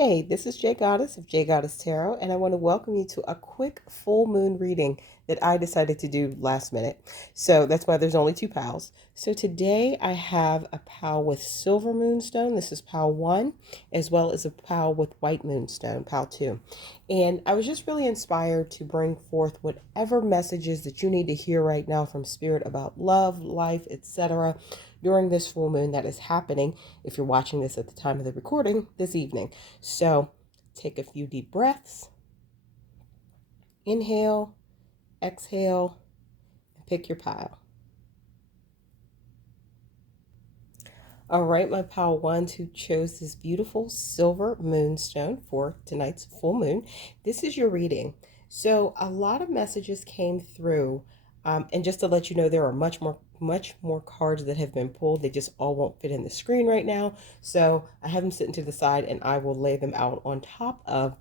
Hey, this is J Goddess of J Goddess Tarot, and I want to welcome you to a quick full moon reading that I decided to do last minute. So that's why there's only two piles. So today I have a pile with silver moonstone. This is pile 1, as well as a pile with white moonstone, pile 2. And I was just really inspired to bring forth whatever messages that you need to hear right now from Spirit about love, life, etc. during this full moon that is happening, if you're watching this at the time of the recording, this evening. So take a few deep breaths, inhale, exhale, and pick your pile. All right, my pile ones who chose this beautiful silver moonstone for tonight's full moon, this is your reading. So a lot of messages came through, and just to let you know, there are much more cards that have been pulled. They just all won't fit in the screen right now. So I have them sitting to the side, and I will lay them out on top of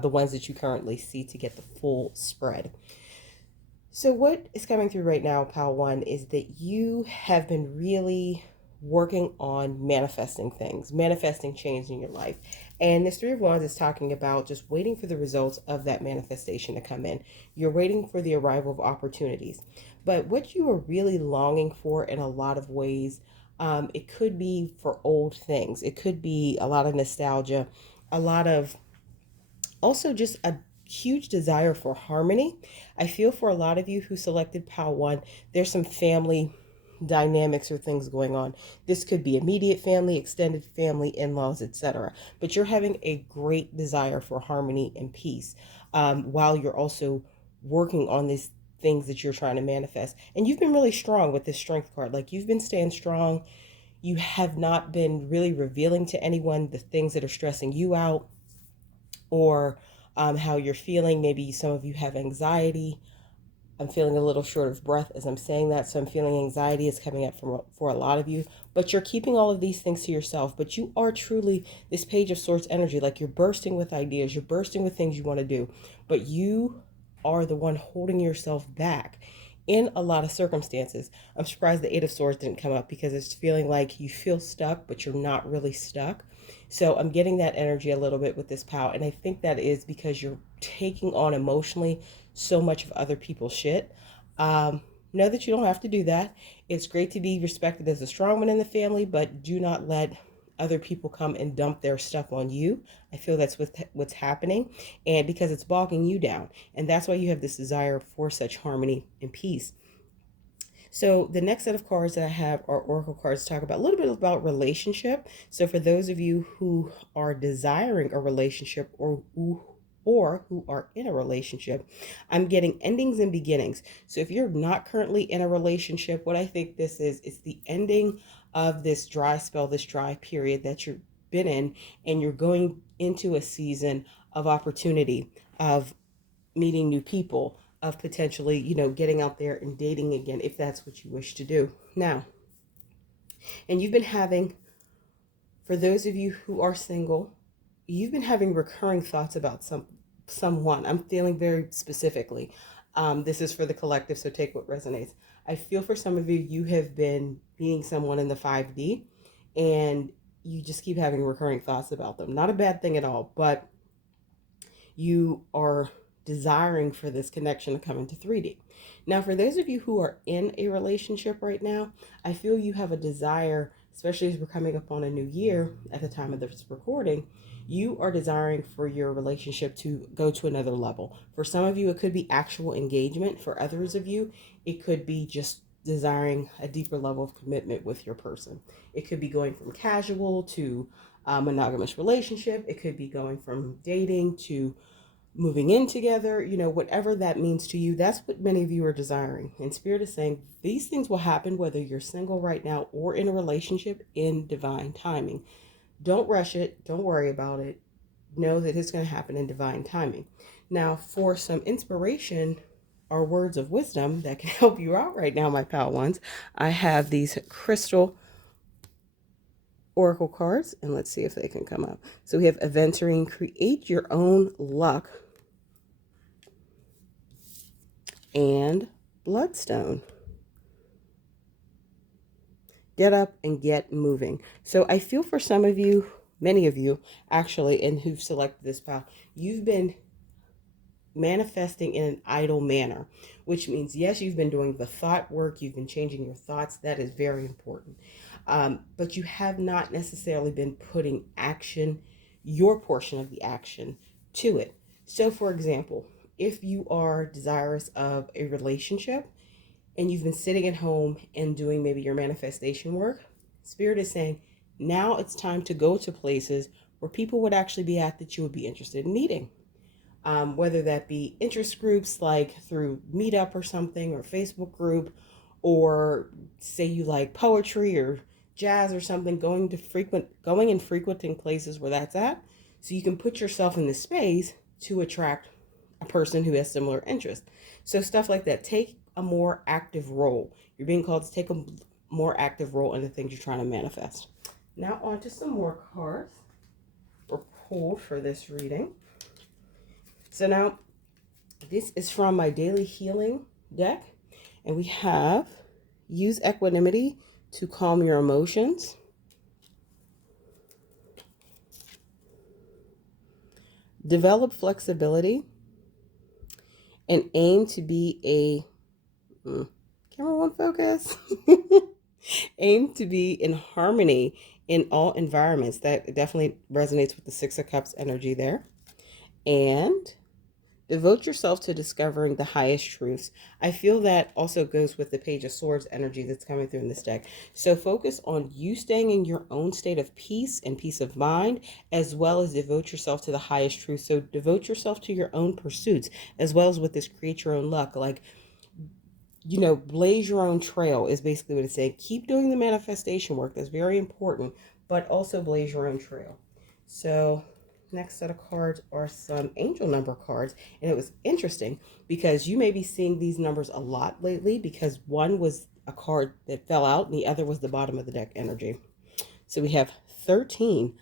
the ones that you currently see to get the full spread. So what is coming through right now, pile 1, is that you have been really working on manifesting things, manifesting change in your life. And this Three of Wands is talking about just waiting for the results of that manifestation to come in. You're waiting for the arrival of opportunities. But what you are really longing for in a lot of ways, it could be for old things. It could be a lot of nostalgia, a lot of also just a huge desire for harmony. I feel for a lot of you who selected pile 1, there's some family dynamics or things going on. This could be immediate family, extended family, in-laws, etc. But you're having a great desire for harmony and peace, while you're also working on these things that you're trying to manifest. And you've been really strong with this strength card. Like, you've been staying strong. You have not been really revealing to anyone the things that are stressing you out, or how you're feeling. Maybe some of you have anxiety. I'm feeling a little short of breath as I'm saying that, so I'm feeling anxiety is coming up for a lot of you. But you're keeping all of these things to yourself. But you are truly this Page of Swords energy. Like, you're bursting with ideas. You're bursting with things you want to do. But you are the one holding yourself back in a lot of circumstances. I'm surprised the Eight of Swords didn't come up, because it's feeling like you feel stuck, but you're not really stuck. So I'm getting that energy a little bit with this pile. And I think that is because you're taking on emotionally so much of other people's shit. Know that you don't have to do that. It's great to be respected as a strong one in the family, but do not let other people come and dump their stuff on you. I feel that's what's happening, and because it's bogging you down. And that's why you have this desire for such harmony and peace. So the next set of cards that I have are Oracle cards to talk about a little bit about relationship. So for those of you who are desiring a relationship, or who are in a relationship, I'm getting endings and beginnings. So if you're not currently in a relationship, what I think this is, it's the ending of this dry spell, this dry period that you've been in, and you're going into a season of opportunity, of meeting new people, of potentially, getting out there and dating again, if that's what you wish to do. Now, and you've been having, for those of you who are single, you've been having recurring thoughts about someone. I'm feeling very specifically. This is for the collective, so take what resonates. I feel for some of you, you have been meeting someone in the 5D, and you just keep having recurring thoughts about them. Not a bad thing at all, but you are desiring for this connection to come into 3D. Now, for those of you who are in a relationship right now, I feel you have a desire, especially as we're coming up on a new year at the time of this recording, you are desiring for your relationship to go to another level. For some of you, it could be actual engagement. For others of you, it could be just desiring a deeper level of commitment with your person. It could be going from casual to a monogamous relationship. It could be going from dating to moving in together, whatever that means to you. That's what many of you are desiring. And Spirit is saying these things will happen whether you're single right now or in a relationship, in divine timing. Don't rush it. Don't worry about it. Know that it's going to happen in divine timing. Now, for some inspiration or words of wisdom that can help you out right now, my pal ones, I have these crystal Oracle cards, and let's see if they can come up. So we have Aventurine, create your own luck, and Bloodstone, get up and get moving. So I feel for some of you, many of you actually, and who've selected this pile, you've been manifesting in an idle manner, which means, yes, you've been doing the thought work, you've been changing your thoughts. That is very important. But you have not necessarily been putting action, your portion of the action, to it. So, for example, if you are desirous of a relationship and you've been sitting at home and doing maybe your manifestation work, Spirit is saying, now it's time to go to places where people would actually be at that you would be interested in meeting. Whether that be interest groups like through Meetup or something, or Facebook group, or say you like poetry or jazz or something, going and frequenting places where that's at, so you can put yourself in the space to attract a person who has similar interests. So stuff like that. Take a more active role. You're being called to take a more active role in the things you're trying to manifest. Now on to some more cards were pulled for this reading. So now, this is from my daily healing deck, and we have use equanimity to calm your emotions. Develop flexibility and aim to be a camera won't focus. Aim to be in harmony in all environments. That definitely resonates with the Six of Cups energy there. And devote yourself to discovering the highest truths. I feel that also goes with the Page of Swords energy that's coming through in this deck. So focus on you staying in your own state of peace and peace of mind, as well as devote yourself to the highest truth. So devote yourself to your own pursuits, as well as with this create your own luck. Like, blaze your own trail is basically what it's saying. Keep doing the manifestation work. That's very important, but also blaze your own trail. So next set of cards are some angel number cards. And it was interesting because you may be seeing these numbers a lot lately, because one was a card that fell out and the other was the bottom of the deck energy. So we have 13.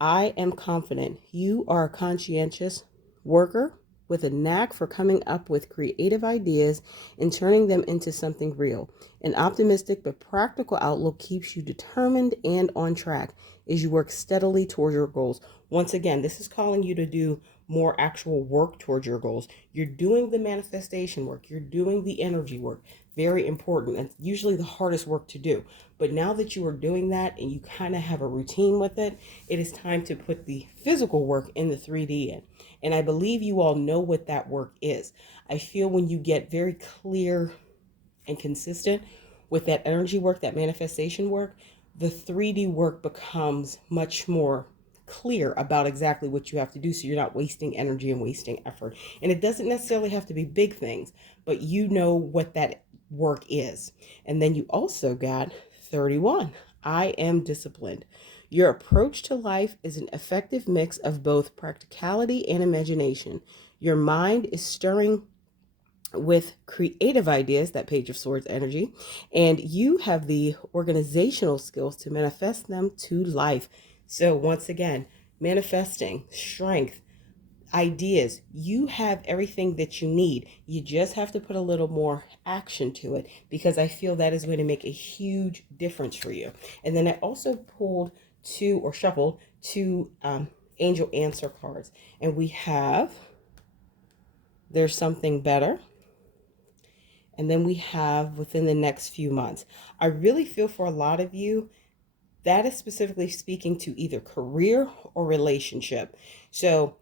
I am confident. You are a conscientious worker with a knack for coming up with creative ideas and turning them into something real. An optimistic but practical outlook keeps you determined and on track as you work steadily toward your goals. Once again, this is calling you to do more actual work towards your goals. You're doing the manifestation work. You're doing the energy work. Very important, and usually the hardest work to do. But now that you are doing that and you kind of have a routine with it, it is time to put the physical work in the 3D in. And I believe you all know what that work is. I feel when you get very clear and consistent with that energy work, that manifestation work, the 3D work becomes much more clear about exactly what you have to do, so you're not wasting energy and wasting effort. And it doesn't necessarily have to be big things, but you know what that work is. And then you also got 31. I am disciplined. Your approach to life is an effective mix of both practicality and imagination. Your mind is stirring with creative ideas, that Page of Swords energy, and you have the organizational skills to manifest them to life. So once again, manifesting, strength, ideas, you have everything that you need. You just have to put a little more action to it, because I feel that is going to make a huge difference for you. And then I also shuffled two angel answer cards, and we have there's something better. And then we have within the next few months. I really feel for a lot of you, that is specifically speaking to either career or relationship. So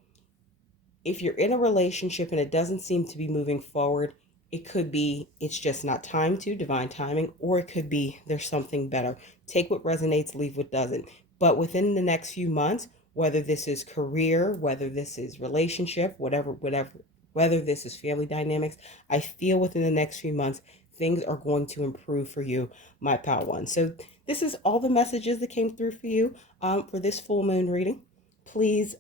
if you're in a relationship and it doesn't seem to be moving forward, it could be it's just not time to, divine timing, or it could be there's something better. Take what resonates, leave what doesn't. But within the next few months, whether this is career, whether this is relationship, whatever, whether this is family dynamics, I feel within the next few months, things are going to improve for you, my pal one. So this is all the messages that came through for you for this full moon reading. Please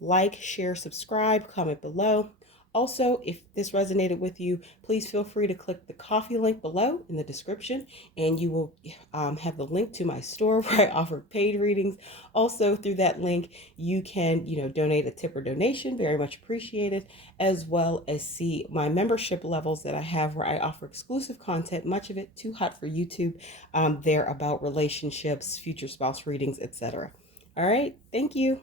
like, share, subscribe, comment below. Also, if this resonated with you, please feel free to click the coffee link below in the description, and you will have the link to my store where I offer paid readings. Also, through that link, you can, donate a tip or donation, very much appreciated, as well as see my membership levels that I have where I offer exclusive content, much of it too hot for YouTube. They're about relationships, future spouse readings, etc. All right, thank you.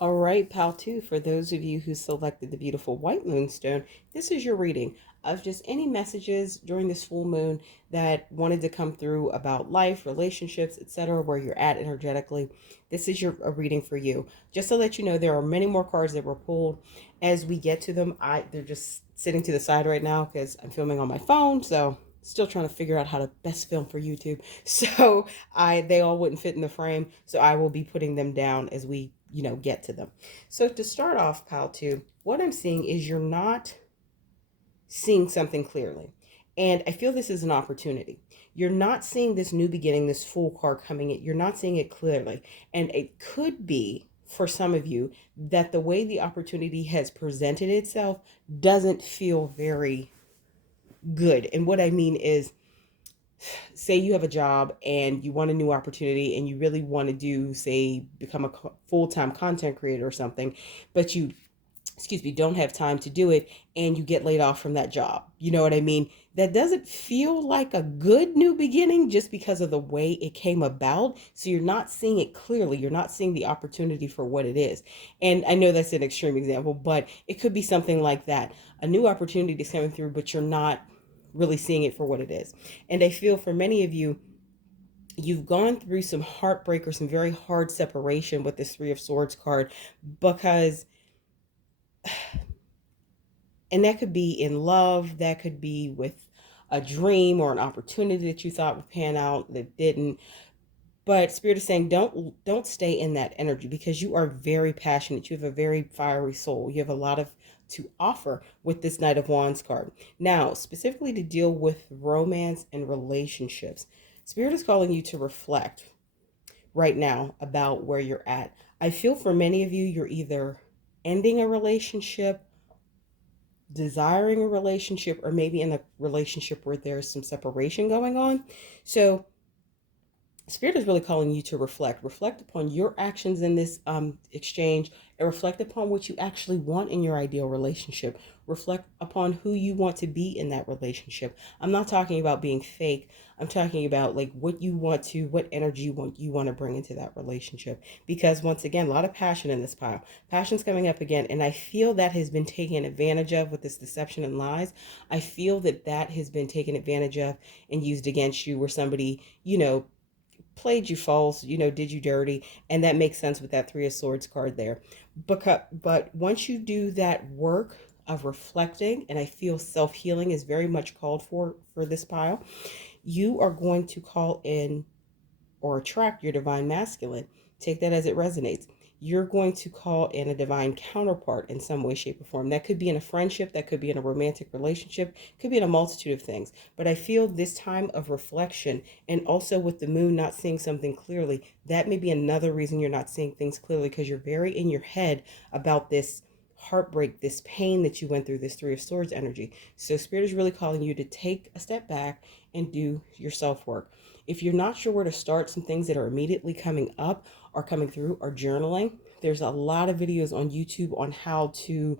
All right, pal, two, for those of you who selected the beautiful white moonstone, this is your reading of just any messages during this full moon that wanted to come through about life, relationships, etc., where you're at energetically. This is your a reading for you. Just to let you know, there are many more cards that were pulled. As we get to them, they're just sitting to the side right now because I'm filming on my phone, so still trying to figure out how to best film for YouTube. So they all wouldn't fit in the frame. So I will be putting them down as we, get to them. So to start off, pal two, what I'm seeing is you're not seeing something clearly. And I feel this is an opportunity. You're not seeing this new beginning, this full card coming in. You're not seeing it clearly. And it could be for some of you that the way the opportunity has presented itself doesn't feel very good. And what I mean is, say you have a job and you want a new opportunity and you really want to do, say, become a full-time content creator or something, but you, don't have time to do it and you get laid off from that job. You know what I mean? That doesn't feel like a good new beginning just because of the way it came about. So you're not seeing it clearly. You're not seeing the opportunity for what it is. And I know that's an extreme example, but it could be something like that. A new opportunity is coming through, but you're not really seeing it for what it is. And I feel for many of you, you've gone through some heartbreak or some very hard separation with this Three of Swords card, because, and that could be in love, that could be with a dream or an opportunity that you thought would pan out that didn't. But Spirit is saying don't stay in that energy, because you are very passionate. You have a very fiery soul. You have a lot of to offer with this Knight of Wands card. Now, specifically to deal with romance and relationships, Spirit is calling you to reflect right now about where you're at. I feel for many of you, you're either ending a relationship, desiring a relationship, or maybe in a relationship where there's some separation going on. So Spirit is really calling you to reflect upon your actions in this exchange, and reflect upon what you actually want in your ideal relationship. Reflect upon who you want to be in that relationship. I'm not talking about being fake. I'm talking about like what you want to, what energy you want to bring into that relationship. Because once again, a lot of passion in this pile. Passion's coming up again, and I feel that has been taken advantage of with this deception and lies. I feel that has been taken advantage of and used against you, where somebody, played you false, did you dirty, and that makes sense with that Three of Swords card there. But once you do that work of reflecting, and I feel self-healing is very much called for this pile, you are going to call in or attract your divine masculine. Take that as it resonates. You're going to call in a divine counterpart in some way, shape, or form. That could be in a friendship, that could be in a romantic relationship, could be in a multitude of things. But I feel this time of reflection, and also with the moon not seeing something clearly, that may be another reason you're not seeing things clearly, because you're very in your head about this heartbreak, this pain that you went through, this Three of Swords energy. So Spirit is really calling you to take a step back and do your self work. If you're not sure where to start, some things that are immediately coming up or coming through are journaling. There's a lot of videos on YouTube on how to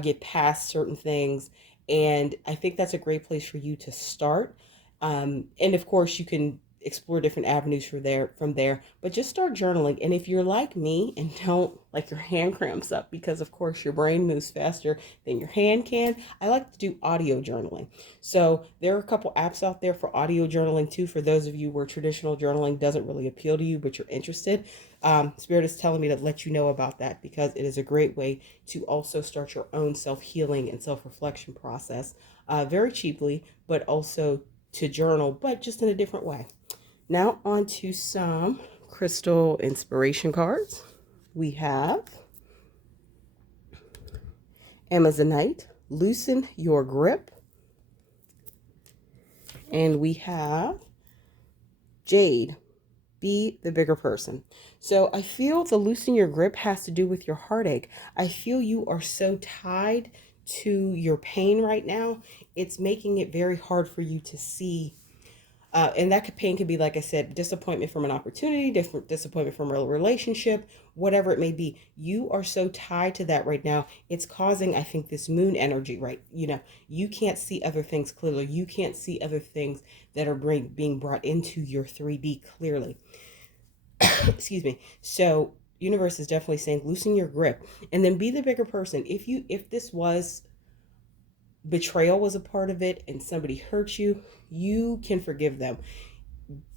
get past certain things. And I think that's a great place for you to start. And of course, you can explore different avenues from there, but just start journaling. And if you're like me and don't like your hand cramps up, because of course your brain moves faster than your hand can, I like to do audio journaling. So there are a couple apps out there for audio journaling too, for those of you where traditional journaling doesn't really appeal to you but you're interested. Spirit is telling me to let you know about that, because it is a great way to also start your own self-healing and self-reflection process, very cheaply, but also to journal, but just in a different way. Now on to some crystal inspiration cards. We have Amazonite, loosen your grip. And we have Jade, be the bigger person. So I feel the loosen your grip has to do with your heartache. I feel you are so tied to your pain right now. It's making it very hard for you to see. And that pain could be, like I said, disappointment from an opportunity, different disappointment from a relationship, whatever it may be. You are so tied to that right now. It's causing, I think, this moon energy, right? You can't see other things clearly. You can't see other things that are being brought into your 3D clearly. Excuse me. So universe is definitely saying loosen your grip and then be the bigger person. If this was betrayal was a part of it and somebody hurt you, you can forgive them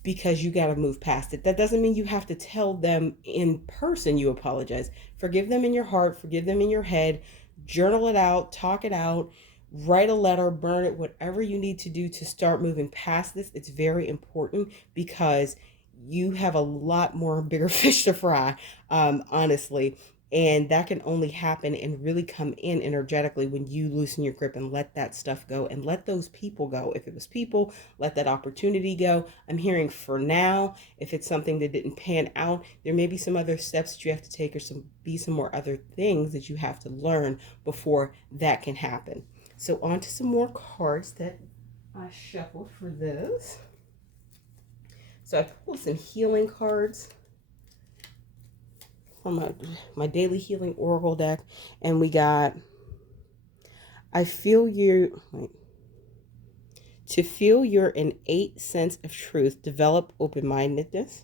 because you got to move past it. That doesn't mean you have to tell them in person you apologize. Forgive them in your heart, forgive them in your head, journal it out, talk it out, write a letter, burn it, whatever you need to do to start moving past this. It's very important because you have a lot more bigger fish to fry, honestly. And that can only happen and really come in energetically when you loosen your grip and let that stuff go and let those people go. If it was people, let that opportunity go. I'm hearing for now, if it's something that didn't pan out, there may be some other steps that you have to take or some more other things that you have to learn before that can happen. So on to some more cards that I shuffled for this. So I pulled some healing cards from my daily healing oracle deck, and we got I feel you to feel your innate sense of truth, develop open-mindedness.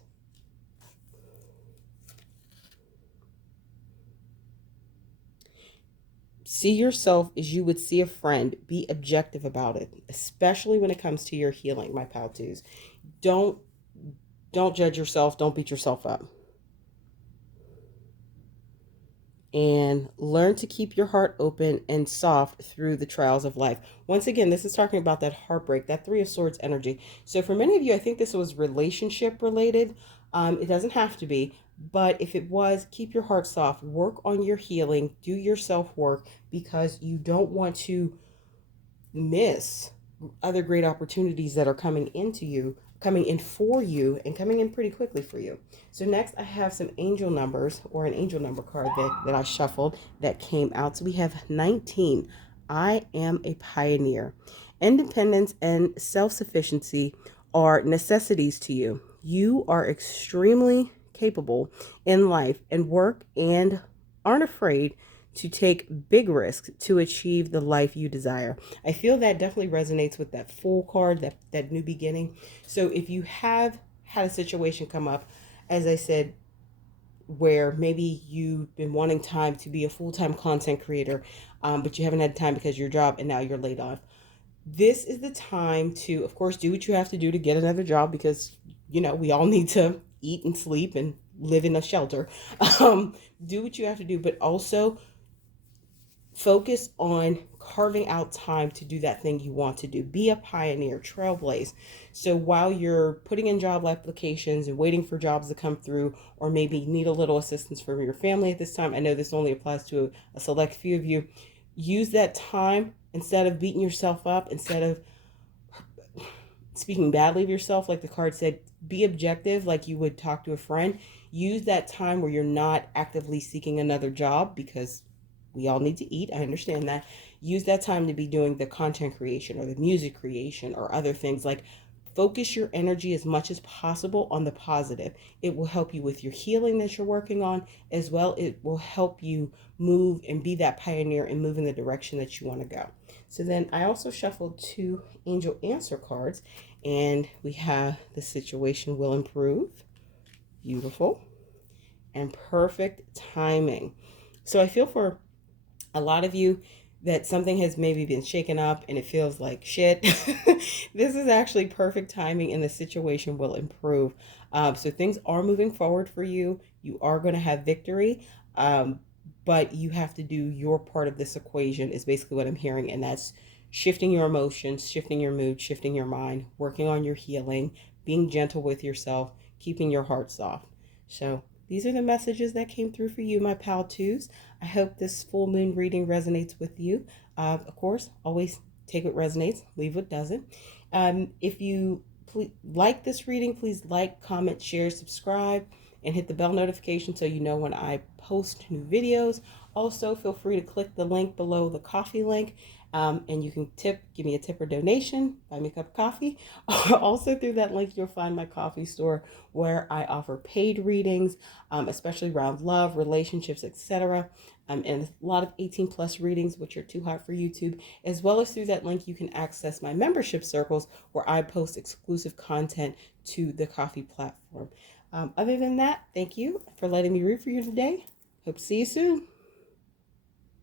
See yourself as you would see a friend. Be objective about it, especially when it comes to your healing, my pal twos. Don't judge yourself. Don't beat yourself up. And learn to keep your heart open and soft through the trials of life. Once again, this is talking about that heartbreak, that Three of Swords energy. So for many of you, I think this was relationship related. It doesn't have to be, but if it was, keep your heart soft. Work on your healing. Do your self-work because you don't want to miss other great opportunities that are coming in for you, and coming in pretty quickly for you. So next I have some angel numbers, or an angel number card that I shuffled that came out. So we have 19. I am a pioneer. Independence and self-sufficiency are necessities to you. You are extremely capable in life and work and aren't afraid to take big risks to achieve the life you desire. I feel that definitely resonates with that Fool card, that new beginning. So if you have had a situation come up, as I said, where maybe you've been wanting time to be a full-time content creator, but you haven't had time because of your job and now you're laid off. This is the time to, of course, do what you have to do to get another job because, we all need to eat and sleep and live in a shelter. Do what you have to do, but also focus on carving out time to do that thing you want to do. Be a pioneer, trailblaze. So while you're putting in job applications and waiting for jobs to come through, or maybe need a little assistance from your family at this time, I know this only applies to a select few of you, use that time instead of beating yourself up, instead of speaking badly of yourself, like the card said, be objective like you would talk to a friend. Use that time where you're not actively seeking another job, because we all need to eat. I understand that. Use that time to be doing the content creation or the music creation or other things. Like, focus your energy as much as possible on the positive. It will help you with your healing that you're working on, as well. It will help you move and be that pioneer and move in the direction that you want to go. So then I also shuffled 2 angel answer cards, and we have the situation will improve. Beautiful. And perfect timing. So I feel for a lot of you that something has maybe been shaken up and it feels like shit. This is actually perfect timing and the situation will improve. So things are moving forward for you. You are going to have victory. But you have to do your part of this equation is basically what I'm hearing. And that's shifting your emotions, shifting your mood, shifting your mind, working on your healing, being gentle with yourself, keeping your heart soft. So these are the messages that came through for you, my pal twos. I hope this full moon reading resonates with you. Of course, always take what resonates, leave what doesn't. If you like this reading, please like, comment, share, subscribe, and hit the bell notification so you know when I post new videos. Also, feel free to click the link below the coffee link. And you can give me a tip or donation, buy me a cup of coffee. Also through that link, you'll find my coffee store where I offer paid readings, especially around love, relationships, etc. And a lot of 18+ readings, which are too hot for YouTube. As well as through that link, you can access my membership circles where I post exclusive content to the coffee platform. Other than that, thank you for letting me read for you today. Hope to see you soon.